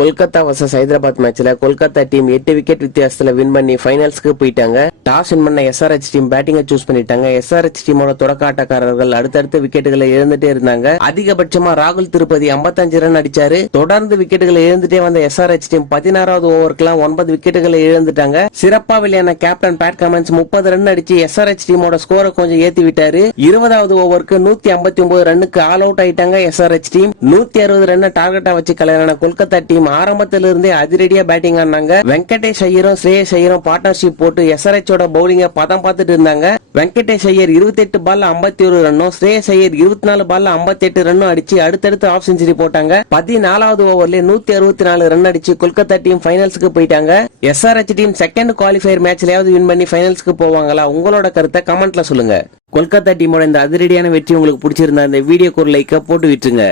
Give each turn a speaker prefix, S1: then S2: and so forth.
S1: Kolkata versus Hyderabad மேட்ச்ல Kolkata team எட்டு wicket வித்தியாசத்துல வின் பண்ணி ஃபைனல்ஸ்க்கு போயிட்டாங்க. டாஸ் வின் பண்ண எஸ்ஆர்ஹெச் டீம் பேட்டிங்கை சூஸ் பண்ணிட்டாங்க. எஸ்ஆர்ஹெச் டீமோட தொடக்க ஆட்டக்காரர்கள் அடுத்தடுத்த விக்கெட்டுகளை இழந்துட்டே இருந்தாங்க. அதிகபட்சமா ராகுல் திருப்பதி 55 ரன் அடிச்சாரு. தொடர்ந்து விக்கெட்டுகளை இழந்துட்டே வந்த எஸ்ஆர்ஹெச் டீம் பதினாறாவது ஓவருக்குலாம் ஒன்பது விக்கெட்டுகளை இழந்துட்டாங்க. சிறப்பா வெளியான கேப்டன் பேட் கமெண்ட்ஸ் முப்பது ரன் அடிச்சு எஸ்ஆர்எச் டீமோட ஸ்கோரை கொஞ்சம் ஏத்தி விட்டாரு. இருபதாவது ஓவருக்கு நூத்தி ஐம்பத்தி ஒன்பது ரன்னுக்கு ஆல் அவுட் ஆயிட்டாங்க எஸ்ஆர்ஹெச் டீம் நூத்தி அறுபது ரன் டார்கெட்டா வச்சு கலையான கொல்கத்தா டீம் ஆரம்பத்துல இருந்தே அதிரடியா பேட்டிங் ஆடினாங்க. வெங்கடேஷ் ஐயரும் ஸ்ரேயஸ் ஐயரும் பார்ட்னர்ஷிப் போட்டு எஸ்ஆர்எச் ஓட பவுலிங்க பதம் பார்த்துட்டு இருந்தாங்க. வெங்கடேஷ் ஐயர் இருபத்தி எட்டு பால்ல ஐம்பத்தி ஒரு ரன்னும் ஸ்ரேயஸ் ஐயர் இருபத்தி நாலு பால்ல ஐம்பத்தி எட்டு ரன்னும் அடிச்சு அடுத்தடுத்து ஆஃப் செஞ்சுரி போட்டாங்க. பதினாலாவது ஓவர்ல நூத்தி அறுபத்தி நாலு ரன் அடிச்சு கொல்கத்தா டீம் ஃபைனல்ஸ்க்கு போயிட்டாங்க. எஸ்ஆர்ஹெச் டீம் செகண்ட் குவாலிஃபயர் மேட்ச்லயாவது வின் பண்ணி ஃபைனல்ஸ்க்கு போவாங்களா? உங்களோட கருத்தை கமெண்ட்ல சொல்லுங்க. கொல்கத்தா டீமோட இந்த அதிரடியான வெற்றி உங்களுக்கு பிடிச்சிருந்தா இந்த வீடியோக்கு ஒரு லைக்கை போட்டு விட்டுருங்க.